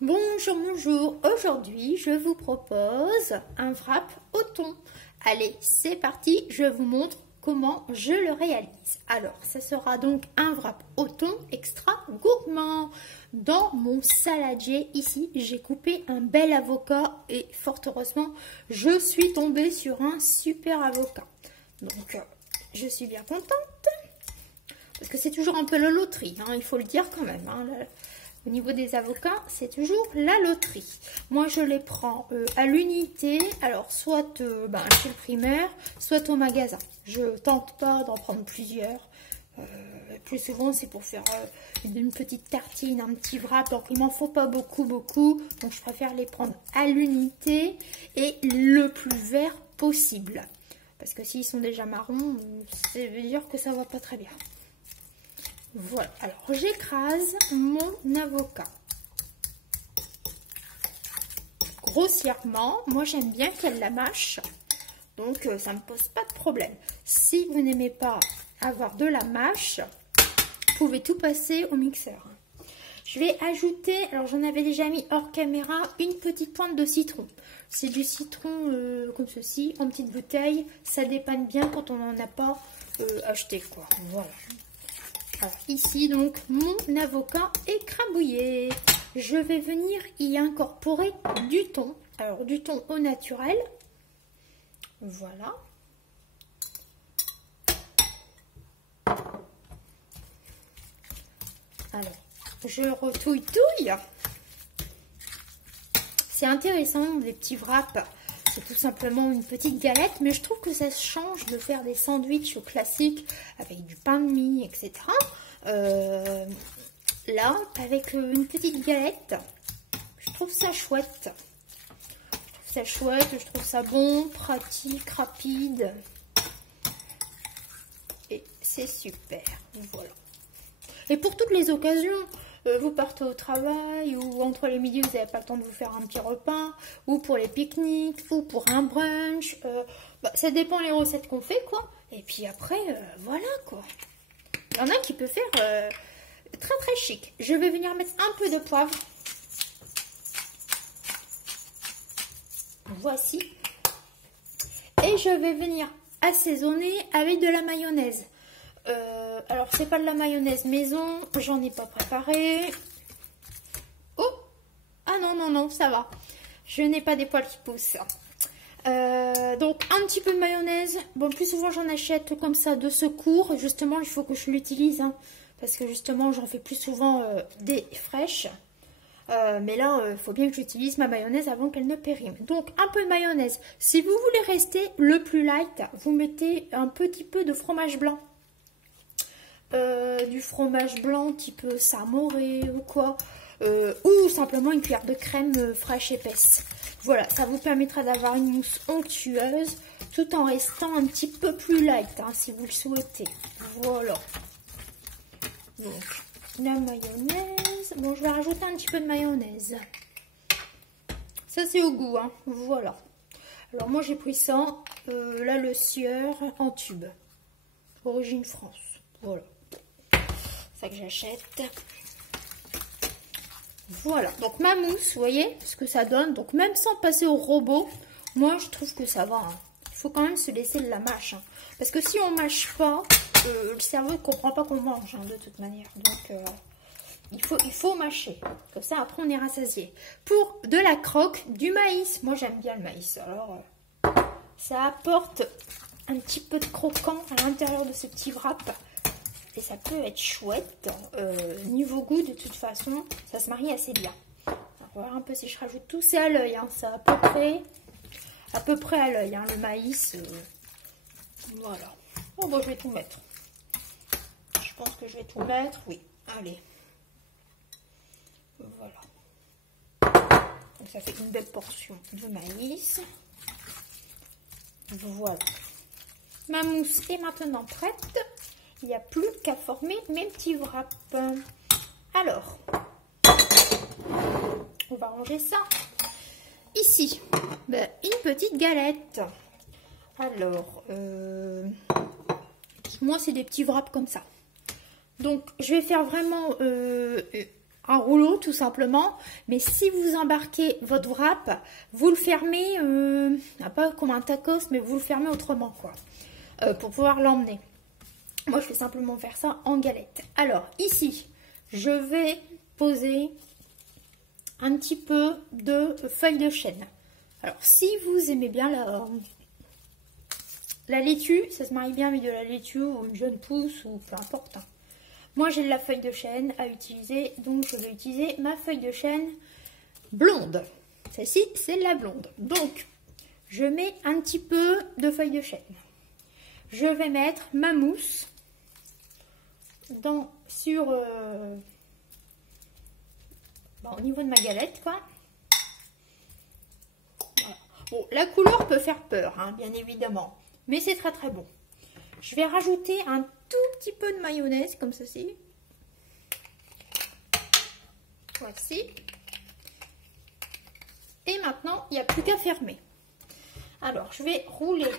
Bonjour, bonjour. Aujourd'hui, je vous propose un wrap au thon. Allez, c'est parti. Je vous montre comment je le réalise. Alors, ça sera donc un wrap au thon extra gourmand. Dans mon saladier, ici, j'ai coupé un bel avocat et fort heureusement, je suis tombée sur un super avocat. Donc, je suis bien contente parce que c'est toujours un peu la loterie, hein, il faut le dire quand même. Au niveau des avocats, c'est toujours la loterie. Moi, je les prends à l'unité, alors soit chez le primaire, soit au magasin. Je tente pas d'en prendre plusieurs. Plus souvent, c'est pour faire une petite tartine, un petit wrap. Donc, il m'en faut pas beaucoup. Donc, je préfère les prendre à l'unité et le plus vert possible. Parce que s'ils sont déjà marrons, ça veut dire que ça va pas très bien. Voilà, alors j'écrase mon avocat grossièrement. Moi j'aime bien qu'elle la mâche, donc ça ne me pose pas de problème. Si vous n'aimez pas avoir de la mâche, vous pouvez tout passer au mixeur. Je vais ajouter, alors j'en avais déjà mis hors caméra, une petite pointe de citron. C'est du citron comme ceci, en petite bouteille. Ça dépanne bien quand on n'en a pas acheté, quoi. Voilà. Alors ici donc mon avocat écrabouillé. Je vais venir y incorporer du thon. Alors du thon au naturel. Voilà. Alors je retouille. C'est intéressant les petits wraps. C'est tout simplement une petite galette, mais je trouve que ça change de faire des sandwichs classiques avec du pain de mie, etc. Là, avec une petite galette, je trouve ça chouette. Je trouve ça bon, pratique, rapide. Et c'est super. Voilà. Et pour toutes les occasions, vous partez au travail ou entre les midis vous n'avez pas le temps de vous faire un petit repas, ou pour les pique-niques, ou pour un brunch, ça dépend les recettes qu'on fait, quoi. Et puis après, voilà, quoi. Il y en a qui peut faire très chic. Je vais venir mettre un peu de poivre. Voici. Et je vais venir assaisonner avec de la mayonnaise. Alors c'est pas de la mayonnaise maison, j'en ai pas préparé. Oh, ah non, ça va. Je n'ai pas des poils qui poussent. Donc un petit peu de mayonnaise. Bon, plus souvent j'en achète comme ça de secours. Justement, il faut que je l'utilise, hein, parce que justement j'en fais plus souvent des fraîches. Mais là, il faut bien que j'utilise ma mayonnaise avant qu'elle ne périme. Donc un peu de mayonnaise. Si vous voulez rester le plus light, vous mettez un petit peu de fromage blanc. Du fromage blanc type Saint-Mauré ou quoi, ou simplement une cuillère de crème fraîche épaisse. Voilà, ça vous permettra d'avoir une mousse onctueuse tout en restant un petit peu plus light, hein, si vous le souhaitez. Voilà. Donc la mayonnaise, bon, je vais rajouter un petit peu de mayonnaise. Ça c'est au goût, hein. Voilà. Alors moi j'ai pris ça, là le Sieur en tube, origine France. Voilà. Ça que j'achète. Voilà, donc ma mousse, vous voyez ce que ça donne. Donc même sans passer au robot, moi je trouve que ça va, hein. Il faut quand même se laisser de la mâche, hein. Parce que si on mâche pas, le cerveau ne comprend pas qu'on mange, hein, de toute manière. Donc il faut mâcher. Comme ça après on est rassasié. Pour de la croque, du maïs. Moi j'aime bien le maïs. Alors ça apporte un petit peu de croquant à l'intérieur de ce petit wrap. Et ça peut être chouette. Niveau goût, de toute façon, ça se marie assez bien. Alors, on va voir un peu si je rajoute tout. C'est à l'œil, hein, ça à peu près à l'œil, hein, le maïs. Voilà. Oh, bon, je vais tout mettre. Je pense que je vais tout mettre. Oui, allez. Voilà. Donc, ça fait une belle portion de maïs. Voilà. Ma mousse est maintenant prête. Il n'y a plus qu'à former mes petits wraps. Alors, on va ranger ça. Ici, une petite galette. Alors, moi, c'est des petits wraps comme ça. Donc, je vais faire vraiment un rouleau tout simplement. Mais si vous embarquez votre wrap, vous le fermez, pas comme un tacos, mais vous le fermez autrement quoi, pour pouvoir l'emmener. Moi, je vais simplement faire ça en galette. Alors, ici, je vais poser un petit peu de feuilles de chêne. Alors, si vous aimez bien la laitue, ça se marie bien avec de la laitue ou une jeune pousse ou peu importe. Moi, j'ai de la feuille de chêne à utiliser, donc je vais utiliser ma feuille de chêne blonde. Celle-ci, c'est la blonde. Donc, je mets un petit peu de feuille de chêne. Je vais mettre ma mousse au niveau de ma galette, quoi. Voilà. Bon, la couleur peut faire peur, hein, bien évidemment, mais c'est très très bon. Je vais rajouter un tout petit peu de mayonnaise, comme ceci. Voici. Et maintenant, il n'y a plus qu'à fermer. Alors, je vais rouler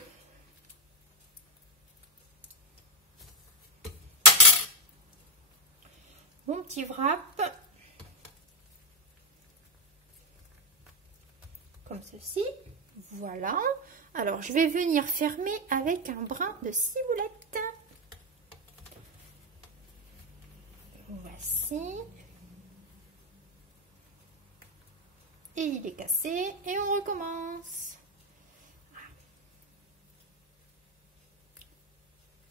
mon petit wrap comme ceci. Voilà. Alors, je vais venir fermer avec un brin de ciboulette. Voici. Et il est cassé. Et on recommence.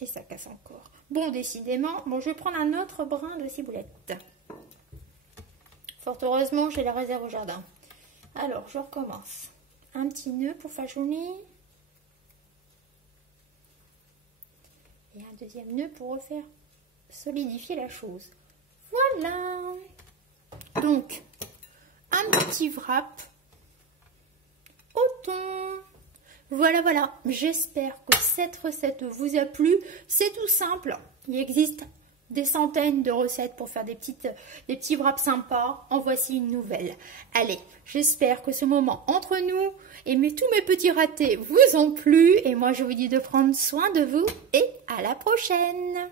Et ça casse encore. Bon, décidément, bon, je vais prendre un autre brin de ciboulette. Fort heureusement, j'ai la réserve au jardin. Alors, je recommence. Un petit nœud pour façonner. Et un deuxième nœud pour refaire solidifier la chose. Voilà. Donc, un petit wrap au thon. Voilà, voilà. J'espère que cette recette vous a plu. C'est tout simple. Il existe des centaines de recettes pour faire des petits wraps sympas. En voici une nouvelle. Allez, j'espère que ce moment entre nous et tous mes petits ratés vous ont plu. Et moi, je vous dis de prendre soin de vous et à la prochaine.